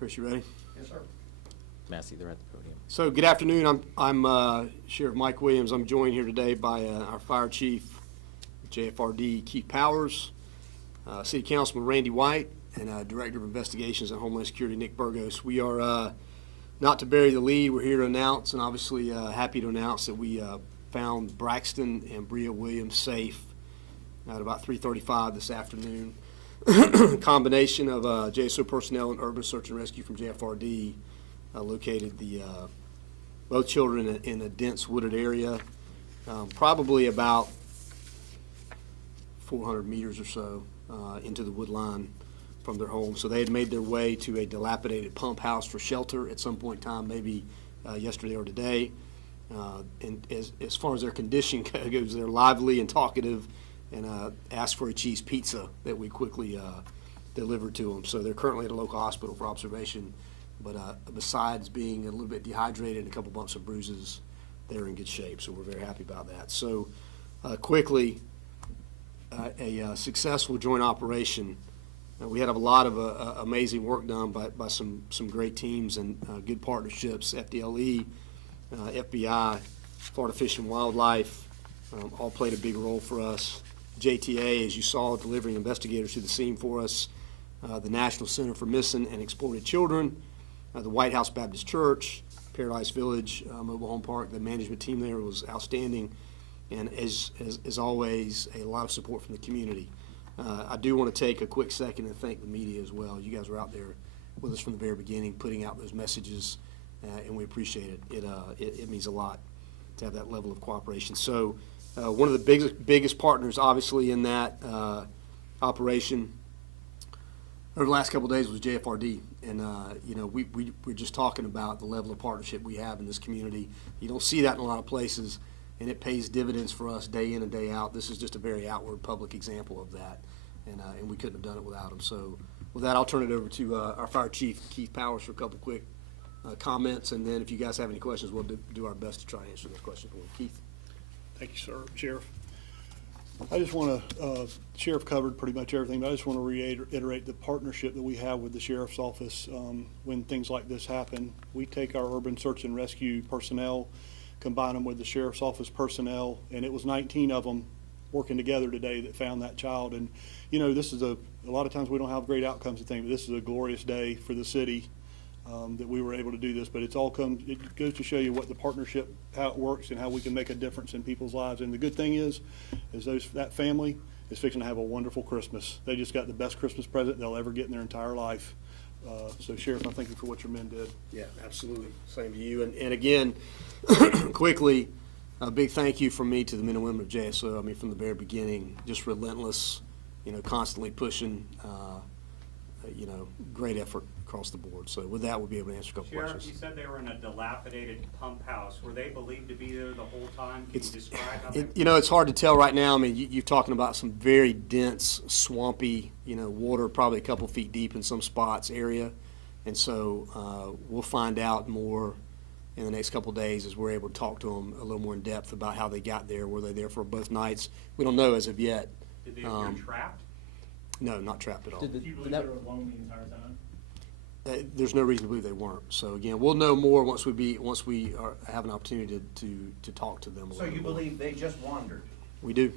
Chris, you ready? Yes, sir. Massey, they're at the podium. So good afternoon. I'm Sheriff Mike Williams. I'm joined here today by our Fire Chief, JFRD Keith Powers, City Councilman Randy White, and Director of Investigations and Homeland Security Nick Burgos. We are not to bury the lead. We're here to announce, and obviously happy to announce that we found Braxton and Bria Williams safe at about 3:35 this afternoon. Combination of JSO personnel and urban search and rescue from JFRD located both children in a dense wooded area, probably about 400 meters or so into the wood line from their home. So they had made their way to a dilapidated pump house for shelter at some point in time, maybe yesterday or today. And as far as their condition goes, they're lively and talkative, and asked for a cheese pizza that we quickly delivered to them. So they're currently at a local hospital for observation, but besides being a little bit dehydrated and a couple bumps and bruises, they're in good shape, so we're very happy about that. So quickly, a successful joint operation. We had a lot of amazing work done by some great teams and good partnerships. FDLE, FBI, Florida Fish and Wildlife, all played a big role for us. JTA, as you saw, delivering investigators to the scene for us. The National Center for Missing and Exploited Children, the White House Baptist Church, Paradise Village Mobile Home Park. The management team there was outstanding, and as always, a lot of support from the community. I do want to take a quick second and thank the media as well. You guys were out there with us from the very beginning, putting out those messages, and we appreciate it. It means a lot to have that level of cooperation. So one of the biggest partners, obviously, in that operation over the last couple of days was JFRD. And, we're just talking about the level of partnership we have in this community. You don't see that in a lot of places, and it pays dividends for us day in and day out. This is just a very outward public example of that, and we couldn't have done it without them. So with that, I'll turn it over to our Fire Chief, Keith Powers, for a couple quick comments, and then if you guys have any questions, we'll do our best to try and answer those questions for you. Keith. Thank you, sir. Sheriff, I just want to, Sheriff covered pretty much everything, but I just want to reiterate the partnership that we have with the Sheriff's Office. When things like this happen, we take our urban search and rescue personnel, combine them with the Sheriff's Office personnel, and it was 19 of them working together today that found that child. And, this is a lot of times we don't have great outcomes to think, but this is a glorious day for the city that we were able to do this. But it goes to show you what the partnership, how it works, and how we can make a difference in people's lives. And the good thing is that family is fixing to have a wonderful Christmas. They just got the best Christmas present they'll ever get in their entire life. So, Sheriff, I thank you for what your men did. Yeah, absolutely. Same to you. And again, quickly, a big thank you from me to the men and women of JSO. I mean, from the very beginning, just relentless, constantly pushing, great effort across the board. So with that, we'll be able to answer a couple questions. Sheriff, you said they were in a dilapidated pump house. Were they believed to be there the whole time? Can you describe how they... It's hard to tell right now. I mean, you're talking about some very dense, swampy, water, probably a couple feet deep in some spots area. And so we'll find out more in the next couple of days as we're able to talk to them a little more in depth about how they got there. Were they there for both nights? We don't know as of yet. Did they appear trapped? No, not trapped at all. Do you believe they were alone the entire time? There's no reason to believe they weren't. So again, we'll know more once we have an opportunity to talk to them. So you believe they just wandered? We do.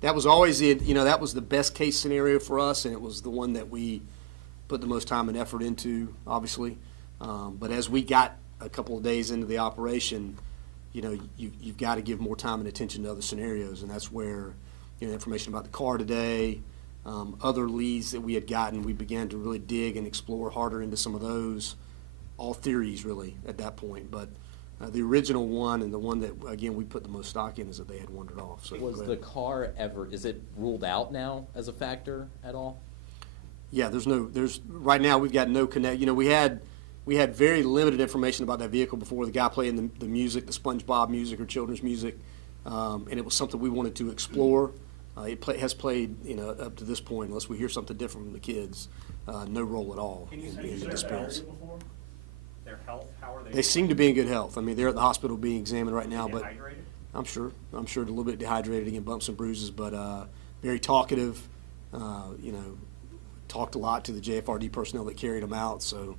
That was always that was the best case scenario for us, and it was the one that we put the most time and effort into, obviously. But as we got a couple of days into the operation, you've got to give more time and attention to other scenarios, and that's where information about the car today. Other leads that we had gotten, we began to really dig and explore harder into some of those, all theories really at that point. But the original one and the one that, again, we put the most stock in is that they had wandered off. So was the car is it ruled out now as a factor at all? Yeah, right now we've got no connect. We had very limited information about that vehicle before. The guy playing the music, the SpongeBob music or children's music, and it was something we wanted to explore. It has played, up to this point, unless we hear something different from the kids, no role at all in the disappearance. Their health, how are they? They seem to be in good health. I mean, they're at the hospital being examined right now, but Dehydrated? I'm sure a little bit dehydrated, again, bumps and bruises, but very talkative. Talked a lot to the JFRD personnel that carried them out. So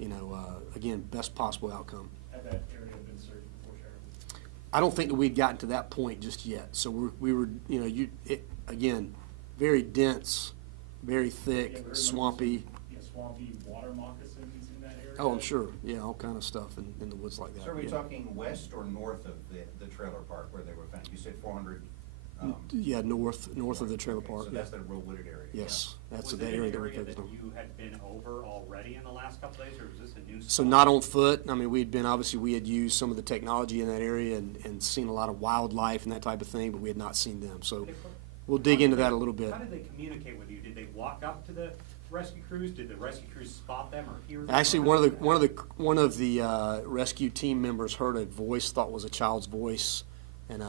again, best possible outcome. Had that area been searched before, Sheriff? I don't think that we'd gotten to that point just yet. So we were, again, very dense, very Yeah, thick, we heard swampy. Yeah, swampy water moccasins in that area. Oh, I'm sure. Yeah, all kind of stuff in the woods like that. So are we yeah. talking west or north of the trailer park where they were found? You said 400. Yeah, north of the trailer park. So that's the real wooded area. Yes, that's Was the it area an that we area focused that on. you had been over already in the last couple days, or was this a new spot? So not on foot. I mean, obviously we had used some of the technology in that area and seen a lot of wildlife and that type of thing, but we had not seen them. So we'll dig into that a little bit. How did they communicate with you? Did they walk up to the rescue crews? Did the rescue crews spot them or hear them? Actually, one of the rescue team members heard a voice, thought was a child's voice, and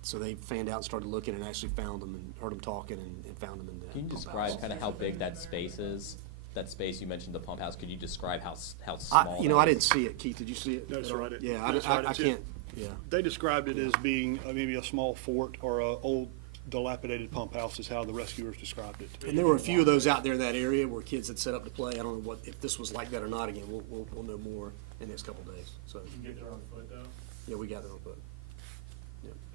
so they fanned out and started looking and actually found them and heard them talking and found them in the Can you pump describe house. kind of how big that space is? That space, you mentioned the pump house, could you describe how small that I is? didn't see it. Keith, did you see it? No, sir, I didn't. Yeah, No, sir, I didn't I see can't, it. yeah. They described it as being maybe a small fort or a old dilapidated pump house is how the rescuers described it. And there were a few of those out there in that area where kids had set up to play. I don't know if this was like that or not. Again, we'll know more in the next couple of days. So, You can get there on foot, though? yeah, we got there on foot.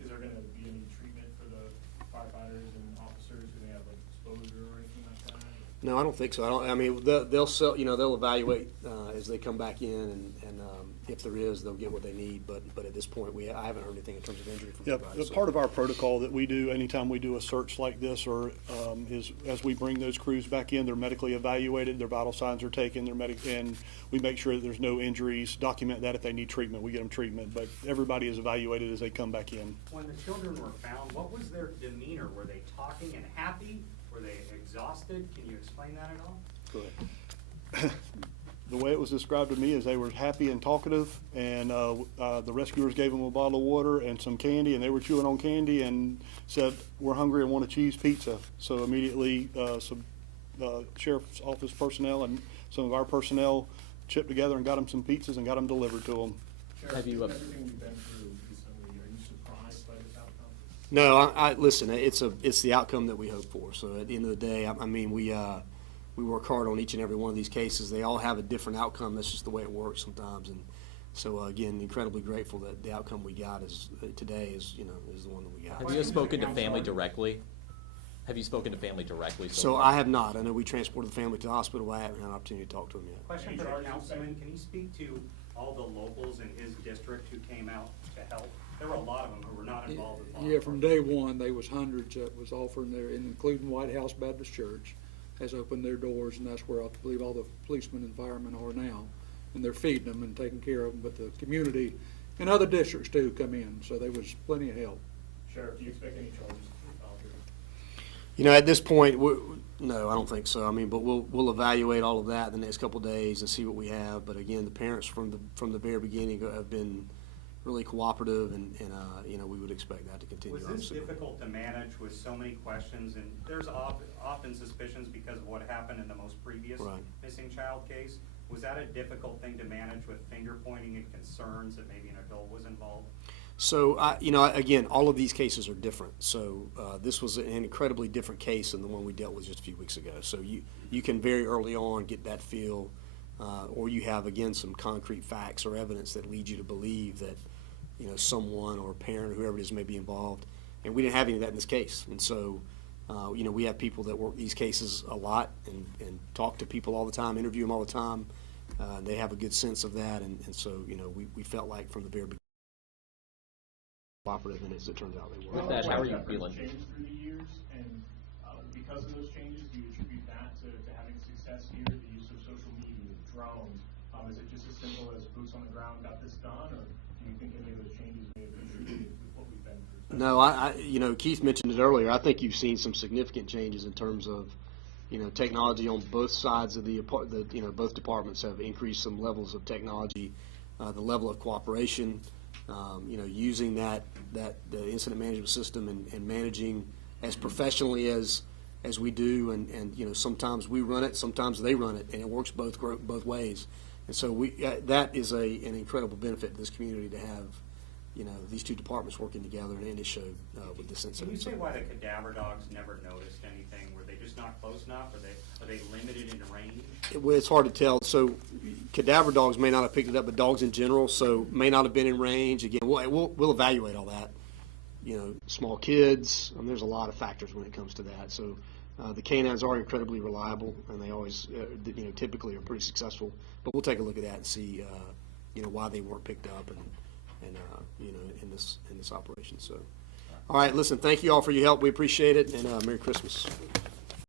Is there gonna be any treatment for the firefighters and officers? Do they have like exposure or anything like that? No, I don't think so. I mean, they'll evaluate as they come back in, and if there is, they'll get what they need. But at this point, I haven't heard anything in terms of injury from Yeah, anybody. So. part of our protocol that we do anytime we do a search like this, or is as we bring those crews back in, they're medically evaluated, their vital signs are taken, and we make sure that there's no injuries. Document that if they need treatment, we get them treatment. But everybody is evaluated as they come back in. When the children were found, what was their demeanor? Were they talking and happy? Were they exhausted? Can you explain that at all? Correct. The way it was described to me is they were happy and talkative, and the rescuers gave them a bottle of water and some candy, and they were chewing on candy and said, "We're hungry and want a cheese pizza." So immediately, some sheriff's office personnel and some of our personnel chipped together and got them some pizzas and got them delivered to them. Sheriff, Have you, given everything we've been through recently, are you surprised by this outcome? No, I listen. It's the outcome that we hope for. So at the end of the day, I mean, we work hard on each and every one of these cases. They all have a different outcome. That's just the way it works sometimes. And so again, incredibly grateful that the outcome we got today is the one that we got. Have you spoken to family directly? Have you spoken to family directly? So far? I have not. I know we transported the family to the hospital. I haven't had an opportunity to talk to them yet. Question Any for the charges, councilman, can you speak to all the locals in his district who came out to help? There were a lot of them who were not involved with law Yeah, from day one, there was hundreds that was offering their, including White House Baptist Church, has opened their doors, and that's where I believe all the policemen and firemen are now. And they're feeding them and taking care of them, but the community and other districts too come in, so there was plenty of help. Sheriff, do you expect any charges to be filed here? At this point, no, I don't think so. I mean, but we'll evaluate all of that in the next couple of days and see what we have. But again, the parents from the very beginning have been really cooperative, and we would expect that to continue. Was this obviously. difficult to manage with so many questions? And there's often suspicions because of what happened in the most previous Right. missing child case. Was that a difficult thing to manage with finger pointing and concerns that maybe an adult was involved? So, again, all of these cases are different. So this was an incredibly different case than the one we dealt with just a few weeks ago. So you can very early on get that feel, or you have, again, some concrete facts or evidence that lead you to believe that, someone or a parent or whoever it is may be involved. And we didn't have any of that in this case. And so, we have people that work these cases a lot and talk to people all the time, interview them all the time. They have a good sense of that. And so, we felt like from the very beginning, cooperative, and as it turns out they were. With that, how are you feeling? Changed through the years, and because of those changes, do you attribute that to having success here, the use of social media, drones? Is it just as simple as boots on the ground got this done, or do you think any of those changes may have contributed with what we've been through? No, Keith mentioned it earlier. I think you've seen some significant changes in terms of, technology on both sides of both departments have increased some levels of technology, the level of cooperation, using the incident management system and managing as professionally as we do, and sometimes we run it, sometimes they run it, and it works both ways. And so that is an incredible benefit to this community to have, these two departments working together, and it showed with this Can incident. you say why the cadaver dogs never noticed anything? Were they just not close enough? Are they limited in range? Well, it's hard to tell. So cadaver dogs may not have picked it up, but dogs in general, so may not have been in range. Again, we'll evaluate all that. You know, small kids, there's a lot of factors when it comes to that. So the canines are incredibly reliable, and they always, you know, typically are pretty successful. But we'll take a look at that and see, you know, why they weren't picked up and you know, in this operation. So, all right, listen, thank you all for your help. We appreciate it, and Merry Christmas.